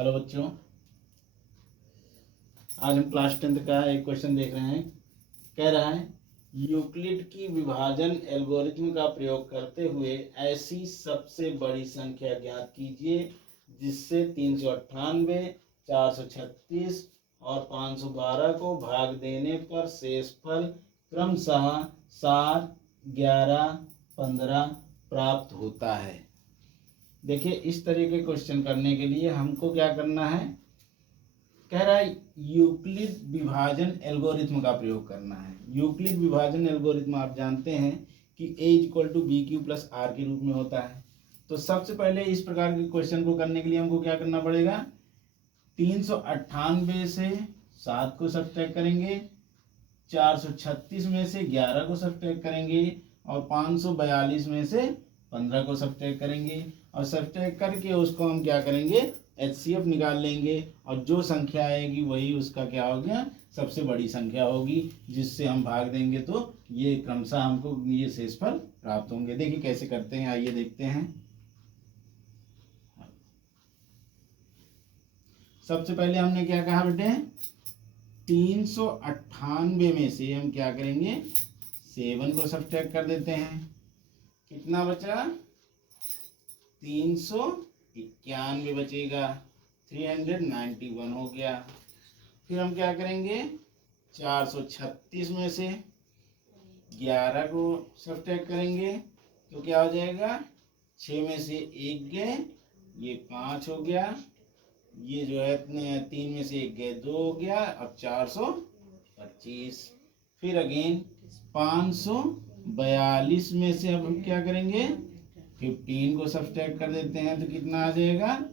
Hello बच्चों, आज हम क्लास 10th का एक क्वेश्चन देख रहे हैं। कह रहा है यूक्लिड की विभाजन एल्गोरिथ्म का प्रयोग करते हुए ऐसी सबसे बड़ी संख्या ज्ञात कीजिए जिससे 398, 436 और 512 को भाग देने पर शेषफल क्रमशः 7, 11, 15 प्राप्त होता है। देखिए, इस तरह के क्वेश्चन करने के लिए हमको क्या करना है। कह रहा है यूक्लिड विभाजन एल्गोरिथ्म का प्रयोग करना है। यूक्लिड विभाजन एल्गोरिथ्म आप जानते हैं कि a = bq + r के रूप में होता है। तो सबसे पहले इस प्रकार के क्वेश्चन को करने के लिए हमको क्या करना पड़ेगा। 398 से 7 को सब्ट्रैक्ट करेंगे, 436 में से 11 को सब्ट्रैक्ट करेंगे और 542 में से 15 को सब्ट्रैक्ट करेंगे और सब्ट्रैक्ट करके उसको हम क्या करेंगे, HCF निकाल लेंगे और जो संख्या आएगी वही उसका क्या हो गया, सबसे बड़ी संख्या होगी, जिससे हम भाग देंगे तो ये क्रमशः हमको ये शेषफल प्राप्त होंगे। देखिए कैसे करते हैं, आइए देखते हैं। सबसे पहले हमने क्या कहा बेटे, 398 में से हम क्या करेंगे, 7 को सब्ट्रैक्ट कर देते हैं। कितना बचा, 391 बचेगा, 391 हो गया। फिर हम क्या करेंगे, 436 में से 11 को सब्ट्रैक्ट करेंगे तो क्या हो जाएगा, 6 में से 1 गए, ये 5 हो गया, ये जो है 3 में से 1 गए 2 हो गया, अब 425। फिर अगेन 542 में से अब हम क्या करेंगे, 15 को सब्ट्रैक्ट कर देते हैं तो कितना आ जाएगा,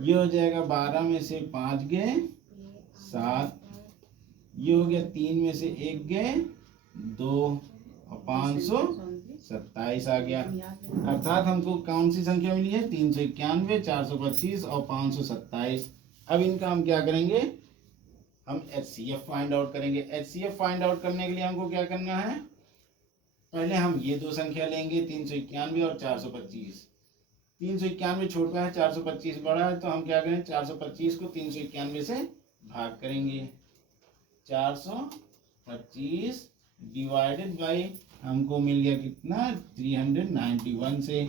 ये हो जाएगा 12 में से 5 गए 7, ये हो गया 3 में से 1 गए 2 और 527 आ गया। अर्थात हमको कौन सी संख्या मिली है, 391, 425 और 527। अब इनका हम क्या करेंगे, हम HCF फाइंड आउट करेंगे। HCF फाइंड आउट करने के लिए हमको क्या करना है, पहले हम ये दो संख्या लेंगे, 391 और 425। 391 छोटा है, 425 बड़ा है, तो हम क्या करें, 425 को 391 से भाग करेंगे। 425 डिवाइडेड बाई हमको मिल गया कितना, 391 से।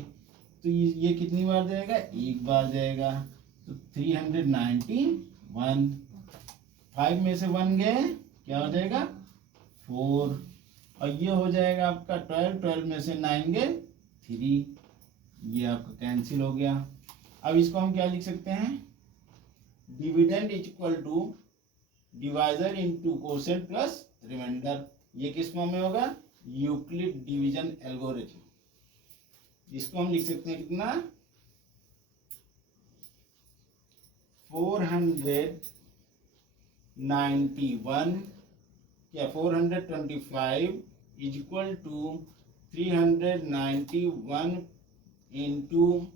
तो ये कितनी बार जाएगा, एक बार जाएगा, तो 391। 5 में से 1 गए, क्या हो जाएगा 4, और ये हो जाएगा आपका 12 में से 9 गए 3, ये आपका कैंसिल हो गया। अब इसको हम क्या लिख सकते हैं, dividend equal to divisor into quotient plus remainder. ये किस फॉर्म में होगा, यूक्लिड डिवीजन एल्गोरिथम। इसको हम लिख सकते हैं कितना, 491 क्या 425 इक्वल टू 391 इंटू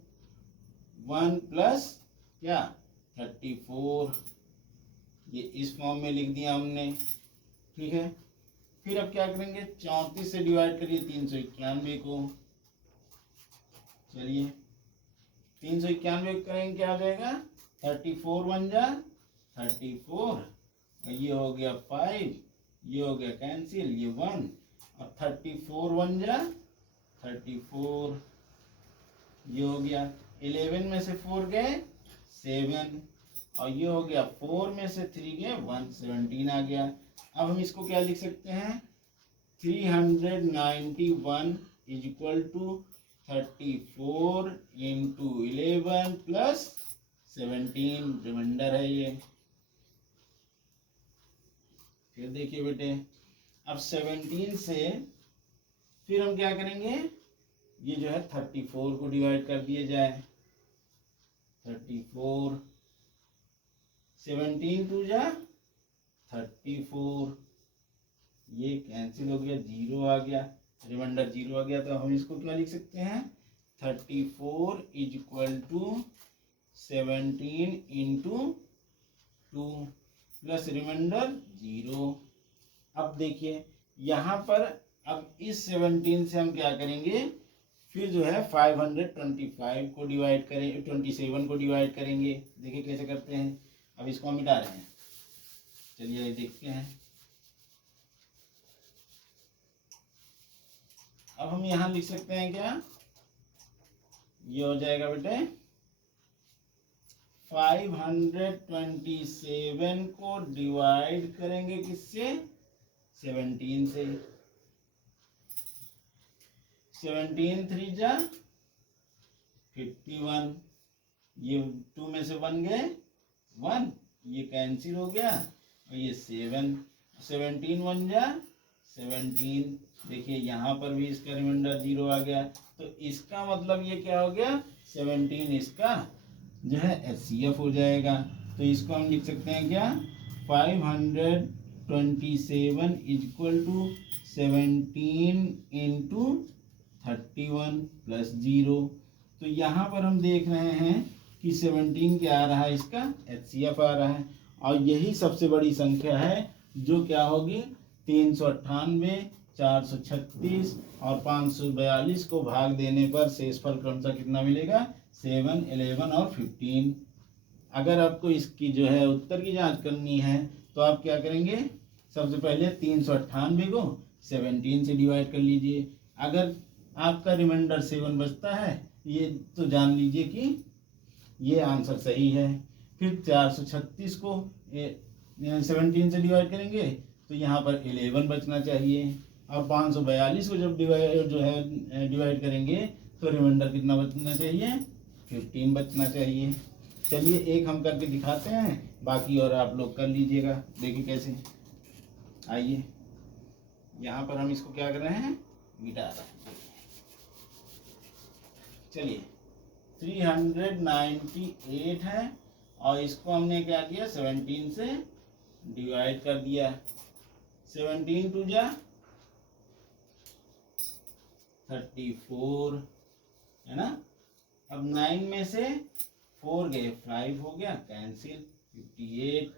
1 प्लस क्या 34, ये इस फॉर्म में लिख दिया हमने। ठीक है, फिर अब क्या करेंगे, 34 से डिवाइड करिए 391 को। चलिए 391 करेंगे, क्या हो जाएगा, 34 बन जा 34, ये हो गया 5, ये हो गया कैंसिल, ये 1 और 34 बन जा 34, ये हो गया 11 में से 4 गए 7, और ये हो गया 4 में से 3 गए 1, 17 आ गया। अब हम इसको क्या लिख सकते हैं, 391 equal to 34 into 11 plus 17, remainder है ये। फिर देखिए बेटे, अब 17 से फिर हम क्या करेंगे, ये जो है 34 को डिवाइड कर दिया जाए, 34, 17 टू जा 34, ये कैंसिल हो गया, 0 आ गया, रिमाइंडर 0 आ गया। तो हम इसको क्या लिख सकते हैं, 34 equal to 17 into 2 plus remainder 0। अब देखिए यहाँ पर, अब इस 17 से हम क्या करेंगे, फिर जो है 525 को डिवाइड करें, 27 को डिवाइड करेंगे। देखिए कैसे करते हैं। अब इसको हम मिटा रहे हैं, चलिए देखते हैं। अब हम यहाँ लिख सकते हैं क्या, ये हो जाएगा बेटे 527 को डिवाइड करेंगे किससे, 17 से। 17 3 जा 51, ये 2 में से 1 गए 1, ये कैंसिल हो गया, और ये 7, 17 1 जा 17। देखिए यहाँ पर भी इसका रिमाइंडर 0 आ गया, तो इसका मतलब ये क्या हो गया, 17 इसका जो है HCF हो जाएगा। तो इसको हम लिख सकते हैं क्या, 527 इक्वल टू 17 इंटू 31 प्लस 0। तो यहाँ पर हम देख रहे हैं कि 17 क्या आ रहा है, इसका HCF आ रहा है। और यही सबसे बड़ी संख्या है जो क्या होगी, 398, 436 और 542 को भाग देने पर शेषफल क्रमशः कितना मिलेगा, 7, 11 और 15। अगर आपको इसकी जो है उत्तर की जांच करनी है तो आप क्या करेंगे, सबसे पहले 398 को 17 से डिवाइड कर लीजिए। अगर आपका रिमाइंडर 7 बचता है, ये तो जान लीजिए कि ये आंसर सही है। फिर 436 को 17 से डिवाइड करेंगे तो यहाँ पर 11 बचना चाहिए, और 542 को जब डिवाइड करेंगे तो रिमाइंडर कितना बचना चाहिए, 15 बचना चाहिए। चलिए एक हम करके दिखाते हैं, बाकी और आप लोग कर लीजिएगा। देखिए कैसे। आइए यहाँ पर हम इसको क्या कर रहे हैं, मिटा रहे हैं। चलिए 398 है, और इसको हमने क्या किया, 17 से डिवाइड कर दिया। 17 2 जा 34 है ना। अब 9 में से 4 गए 5 हो गया कैंसिल, 58।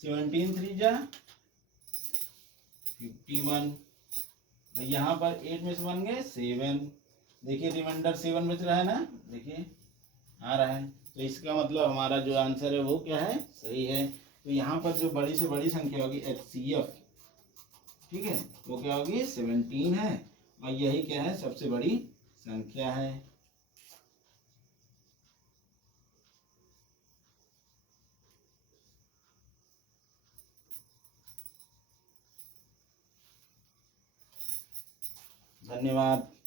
17 3 जा 51, यहाँ पर 8 में से 1 गए 7। देखिए रिमाइंडर 7 बच रहा है ना, देखिए आ रहा है। तो इसका मतलब हमारा जो आंसर है वो क्या है, सही है। तो यहाँ पर जो बड़ी से बड़ी संख्या होगी HCF, ठीक है, वो क्या होगी, 17 है, और यही क्या है, सबसे बड़ी संख्या है। धन्यवाद।